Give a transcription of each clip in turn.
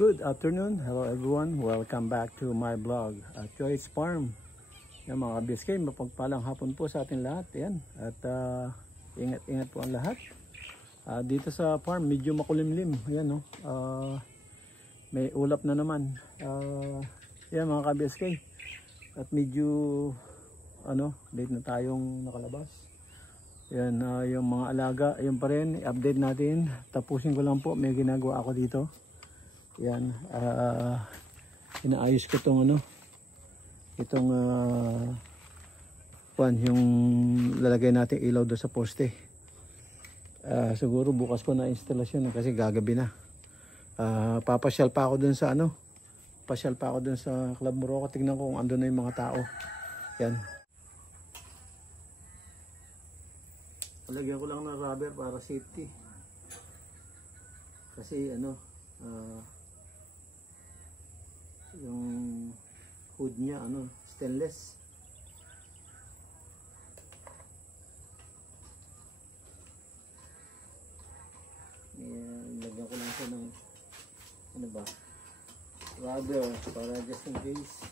Good afternoon, hello everyone, welcome back to my vlog at Joy's Farm. Yan mga kabiskay, mapagpalang hapon po sa ating lahat. Yan. At ingat-ingat po ang lahat. Dito sa farm medyo makulimlim. Yan, no? May ulap na naman. Yan mga kabiskay. At medyo late na tayong nakalabas. Yan, yung mga alaga, yun pa rin, i-update natin. Tapusin ko lang po, may ginagawa ako dito. Yan, inaayos ko itong yung lalagay natin ilaw doon sa poste. Siguro bukas ko na instalasyon kasi gagabi na. Papasyal pa ako doon sa sa Club Morocco, tignan ko kung andun na yung mga tao. Yan. Lagyan ko lang ng rubber para safety. Kasi yung hood niya stainless. Lagyan ko lang siya ng rubber para just in case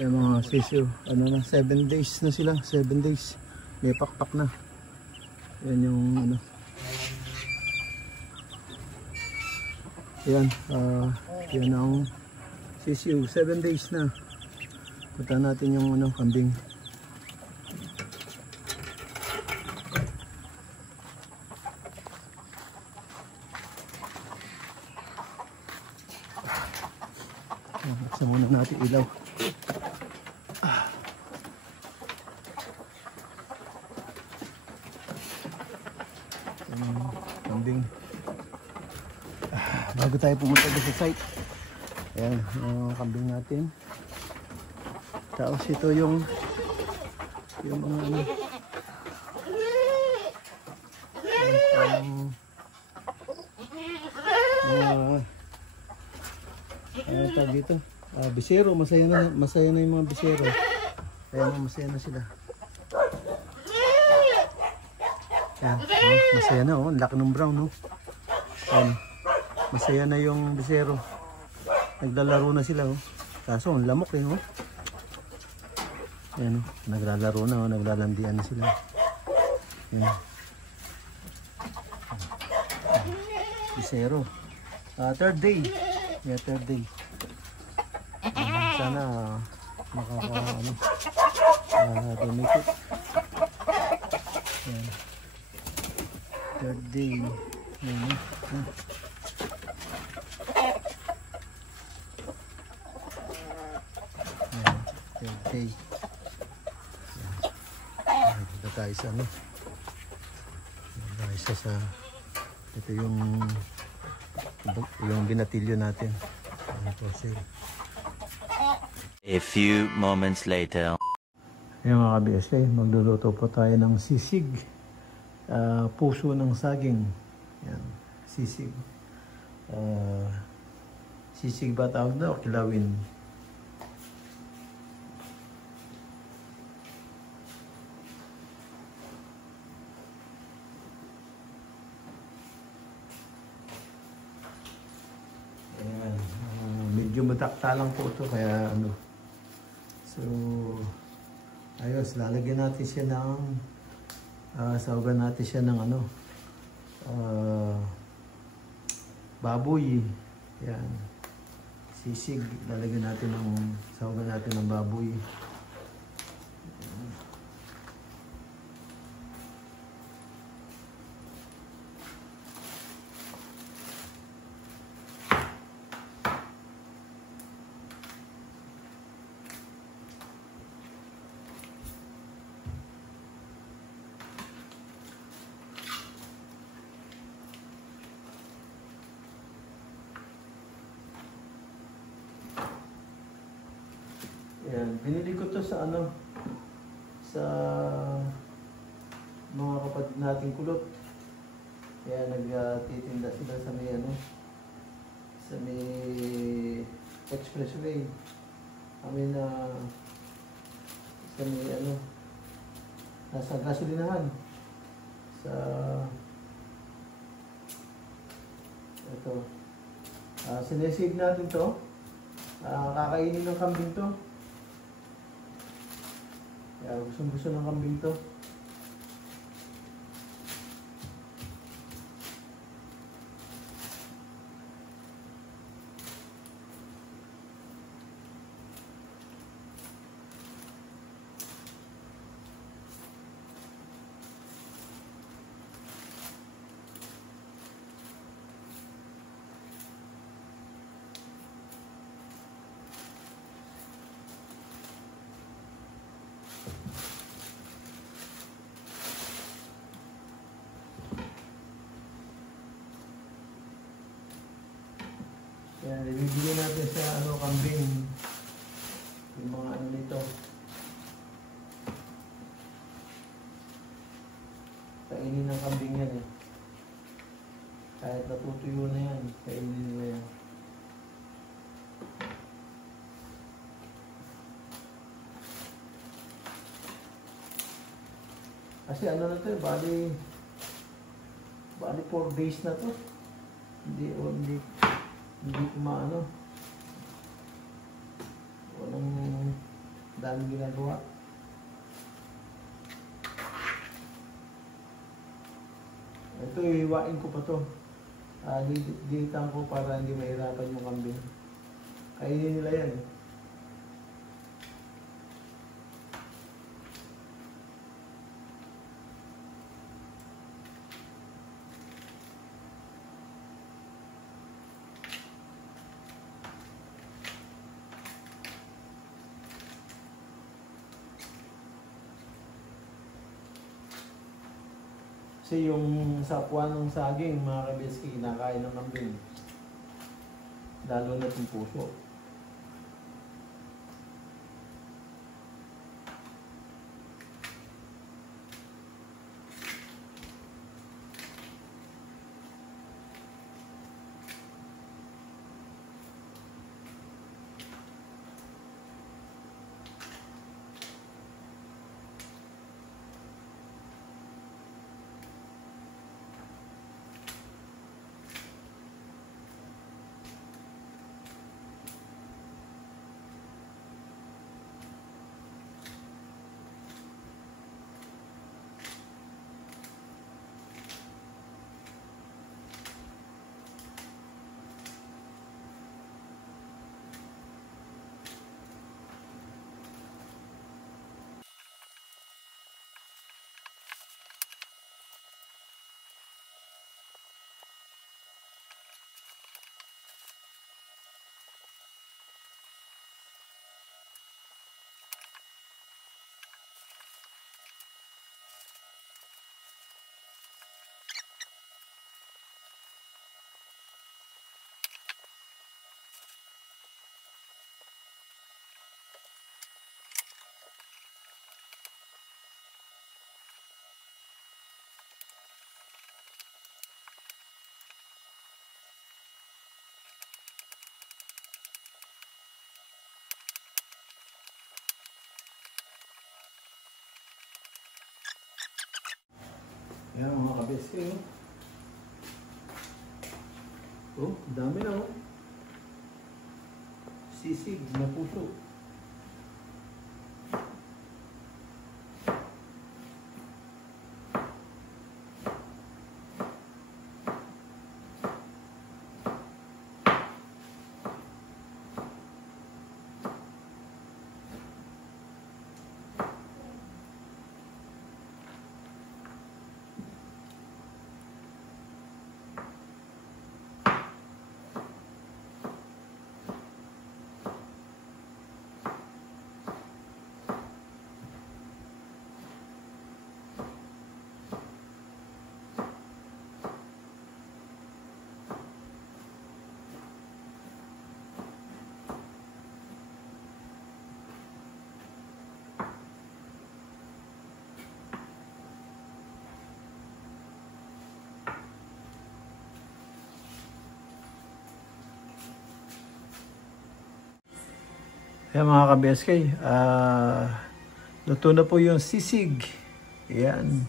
Yung mga sisiyo, ano na, 7 days na sila, 7 days. May pakpak na. Yan yung ano. Yan, yan ang sisiyo, 7 days na. Punta natin yung ano, kambing. Buksan muna natin ilaw. Kambing. Bago tayo pumunta sa site. Ayan, yung kambing natin. Tapos ito yung mga ano. Ano tawag dito? Bisero, masaya na yung mga bisero. Ayan, masaya na sila. Ayan, masaya na, ang laki ng brown, no? Ayan, masaya na yung bisero. Naglalaro na sila, oh. Kaso, ang lamok, eh, oh. Ayan, oh. Naglalaro na, oh. Naglalandian na sila. Ayan. Bisero. Third day. Yeah, third day. Sana donate it. Ayan. Third day. Ayan. Third day. Dito tayo sa ano. Dito sa ito yung binatilyo natin. A few moments later. Ayan mga ka-BSK, magluluto po tayo ng sisig. Puso ng saging. Ayan, sisig. Sisig ba tawag na o kilawin? Ayan, medyo matakta lang po ito kaya ano. So, ayos, lalagyan natin siya ng sawagan natin siya ng ano, baboy. Yan, sisig, lalagyan natin ng sawagan natin ng baboy. Yan, binili ko to sa ano, sa mga kapatid nating kulot. Kaya nagtitinda sila sa may ano, sa may expressway. Kami na sa may ano, nasa gasolinahan. Sa ito. Sinesave natin to. Kakainin ng kambing to. Kaya gusto ng kambing to. Yan, ibibigyan natin sa ano, kambing. Yung mga ano nito. Kainin ng kambing yan eh. Kahit natutuyo na yan, kainin nila yan. Kasi ano na to eh, bali 4 days na to. Hindi maano. Walang Daming ginagawa. Ito, ihiwain ko pa to. Dinitan ko para hindi mahirapan yung kambing. Kainin nila yan. Kasi yung sapwa ng saging, mga kabeski, kinakain ng kambing. Lalo na yung puso. Ayan mga kabeski. Oh, dami na oh. Sisig na puso. Ayan mga ka-BSK, luto na po yung sisig. Ayan.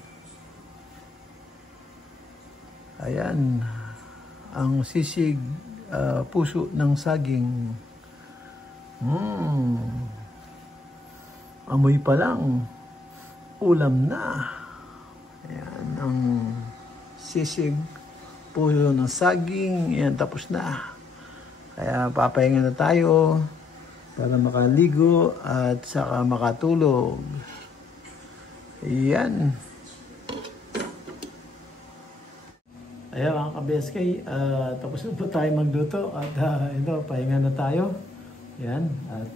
Ayan. Ang sisig, puso ng saging. Amoy pa lang, ulam na. Ayan, ang sisig, puso ng saging. Ayan, tapos na. Kaya papahinga na tayo para makaligo at saka makatulog. Ayan. Ayan mga ka-BSK, tapos na po tayo magluto at ito, pahinga na tayo. Ayan. At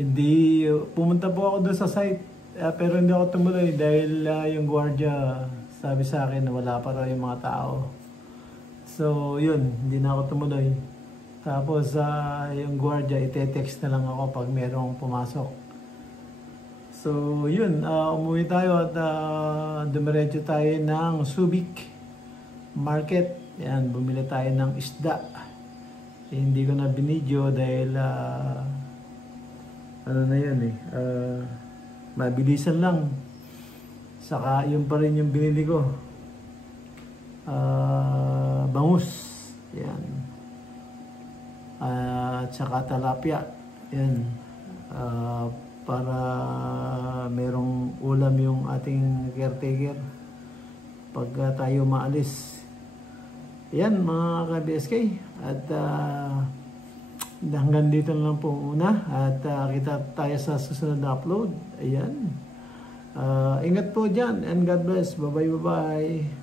hindi, pumunta po ako doon sa site, pero hindi ako tumuloy dahil yung gwardiya sabi sa akin na wala pa raw yung mga tao. So yun, hindi na ako tumuloy. Tapos yung gwardiya, ite-text na lang ako pag merong pumasok. So yun, umuwi tayo at dumiretso tayo ng Subic Market. Yan, bumili tayo ng isda. Hindi ko na binidyo dahil ano na yun mabilisan lang. Saka yun pa rin yung binili ko. Bangus. Yan. At saka talapia. Yan. para merong ulam yung ating caretaker pag tayo maalis. Yan mga ka-BSK, at hanggang dito na lang po muna, at kita tayo sa susunod na upload. Ayan, ingat po dyan and God bless. Bye bye.